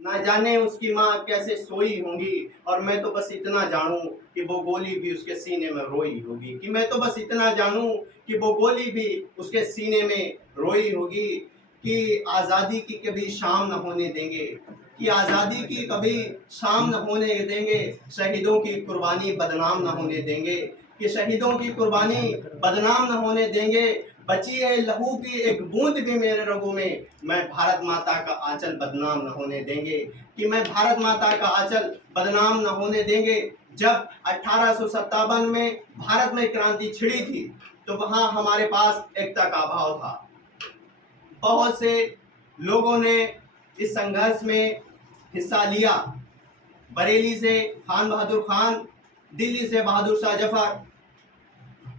ना जाने उसकी माँ कैसे सोई होंगी, और मैं तो बस इतना जानूं कि वो गोली भी उसके सीने में रोई होगी। कि मैं तो बस इतना जानूं कि वो गोली भी उसके सीने में रोई होगी। कि आज़ादी की कभी शाम न होने देंगे, कि आज़ादी की कभी शाम न होने देंगे, शहीदों की कुर्बानी बदनाम न होने देंगे, कि शहीदों की कुर्बानी बदनाम न होने देंगे। बची है लहू की एक बूंद भी मेरे रगों में, मैं भारत माता का आंचल बदनाम न होने देंगे। कि मैं भारत माता का आंचल बदनाम न होने देंगे। जब 1857 में भारत में क्रांति छिड़ी थी, तो वहां हमारे पास एकता का अभाव था। बहुत से लोगों ने इस संघर्ष में हिस्सा लिया। बरेली से खान बहादुर खान, दिल्ली से बहादुर शाह जफर,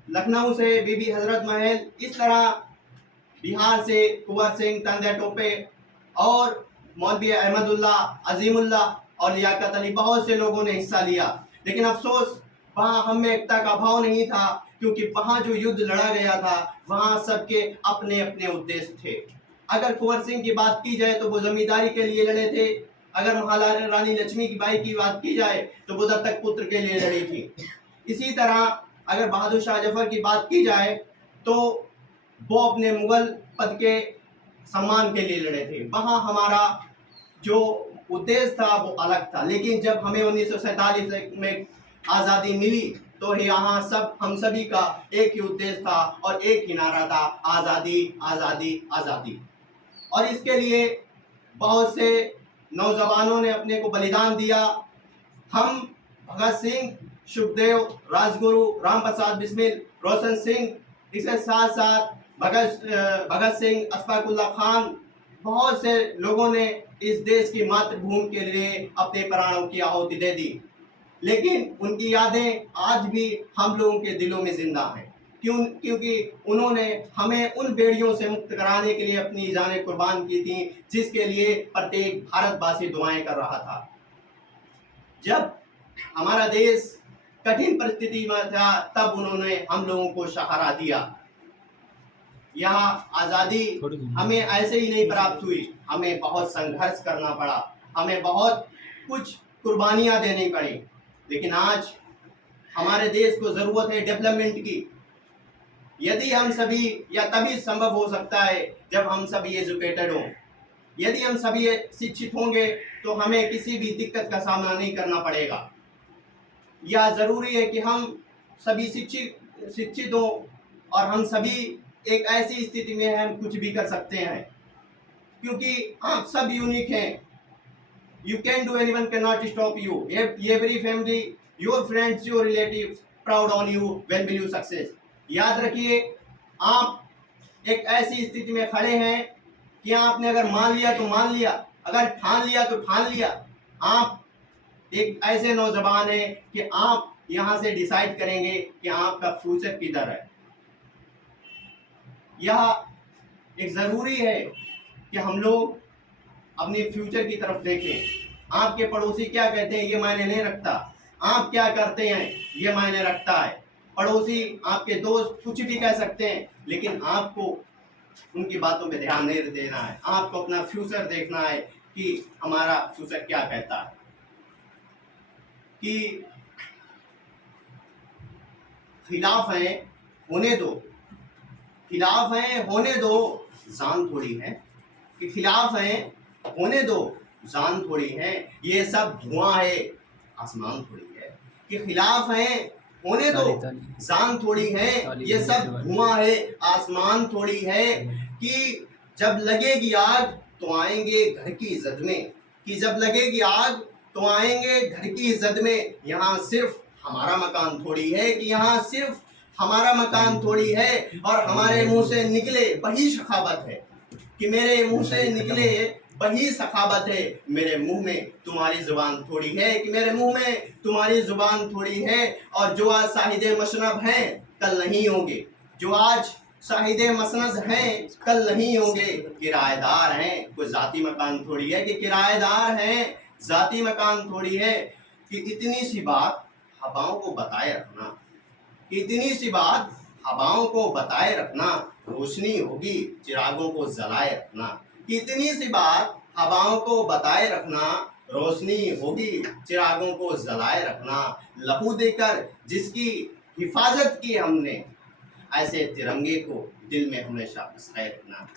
लखनऊ से बीबी हजरत महल, इस तरह बिहार से कुंवर सिंह, तंदे टोपे और मौलवी अहमदुल्ला, अजीमुल्ला और लियाकत अली, बहुत से लोगों ने हिस्सा लिया। लेकिन अफसोस वहां हम में एकता का भाव नहीं था, क्योंकि वहां जो युद्ध लड़ा गया था वहां सबके अपने अपने उद्देश्य थे। अगर कुंवर सिंह की बात की जाए तो वो जमींदारी के लिए लड़े थे। अगर महारानी लक्ष्मीबाई की बात की जाए तो वो दत्तक पुत्र के लिए लड़ी थी। इसी तरह अगर बहादुर शाह जफर की बात की जाए तो वो अपने मुगल पद के सम्मान के लिए लड़े थे। वहां हमारा जो उद्देश्य था वो अलग था। लेकिन जब हमें 1947 में आज़ादी मिली तो यहाँ सब हम सभी का एक ही उद्देश्य था और एक ही नारा था, आज़ादी आज़ादी आज़ादी। और इसके लिए बहुत से नौजवानों ने अपने को बलिदान दिया। हम भगत सिंह, सुखदेव, राजगुरु, राम प्रसाद बिस्मिल, रोशन सिंह, इसके साथ साथ भगत सिंह, अशफाक उल्लाह खान, बहुत से लोगों ने इस देश की मातृभूमि के लिए अपने प्राणों की आहुति दे दी। लेकिन उनकी यादें आज भी हम लोगों के दिलों में जिंदा हैं। क्योंकि उन्होंने हमें उन बेड़ियों से मुक्त कराने के लिए अपनी जानें कुर्बान की थी, जिसके लिए प्रत्येक भारतवासी दुआएं कर रहा था। जब हमारा देश कठिन परिस्थिति में था तब उन्होंने हम लोगों को सहारा दिया। यह आज़ादी हमें ऐसे ही नहीं प्राप्त हुई, हमें बहुत संघर्ष करना पड़ा, हमें बहुत कुछ कुर्बानियां देनी पड़ी। लेकिन आज हमारे देश को जरूरत है डेवलपमेंट की। यदि हम सभी, या तभी संभव हो सकता है जब हम सभी एजुकेटेड हों। यदि हम सभी शिक्षित होंगे तो हमें किसी भी दिक्कत का सामना नहीं करना पड़ेगा। यह जरूरी है कि हम सभी शिक्षित हों और हम सभी एक ऐसी स्थिति में हम कुछ भी कर सकते हैं, क्योंकि आप सब यूनिक हैं। You can do, anyone cannot stop you. Every family, your friends, your relatives proud on you when will you success. याद रखिए, आप एक ऐसी स्थिति में खड़े हैं कि आपने अगर मान लिया तो मान लिया, अगर ठान लिया तो ठान लिया। आप एक ऐसे नौजवान हैं कि आप यहां से डिसाइड करेंगे कि आपका फ्यूचर किधर है। यह एक जरूरी है कि हम लोग अपने फ्यूचर की तरफ देखें। आपके पड़ोसी क्या कहते हैं ये मायने नहीं रखता, आप क्या करते हैं ये मायने रखता है। पड़ोसी, आपके दोस्त कुछ भी कह सकते हैं, लेकिन आपको उनकी बातों पे ध्यान नहीं देना है। आपको अपना फ्यूचर देखना है कि हमारा फ्यूचर क्या कहता है। कि खिलाफ हैं होने दो, खिलाफ हैं होने दो, जान थोड़ी है। कि खिलाफ हैं होने दो, जान थोड़ी है, ये सब धुआं है, आसमान थोड़ी है। कि खिलाफ हैं होने दो, जान थोड़ी है, ये सब धुआं है, आसमान थोड़ी है। कि जब लगेगी आग तो आएंगे घर की इज्जत में, कि जब लगेगी आग तो आएंगे घर की इज्जत में। यहाँ सिर्फ हमारा मकान थोड़ी है, कि यहाँ सिर्फ हमारा मकान थोड़ी है, और हमारे मुंह से निकले वही सखावत है। कि मेरे मुंह से निकले वही सखावत है, मेरे मुंह में तुम्हारी जुबान थोड़ी है। कि मेरे मुंह में तुम्हारी जुबान थोड़ी है। और जो आज साहिदे मशनब हैं कल नहीं होंगे, जो आज साहिदे मसनद हैं कल नहीं होंगे। किराएदार हैं, कोई जाती मकान थोड़ी है। कि किराएदार हैं, जाती मकान थोड़ी है। कि इतनी सी बात हवाओं को बताए रखना, इतनी सी बात हवाओं को बताए रखना, रोशनी होगी चिरागों को जलाए रखना। कि इतनी सी बात हवाओं को बताए रखना, रोशनी होगी चिरागों को जलाए रखना, लहू देकर जिसकी हिफाजत की हमने, ऐसे तिरंगे को दिल में हमेशा बसाए रखना।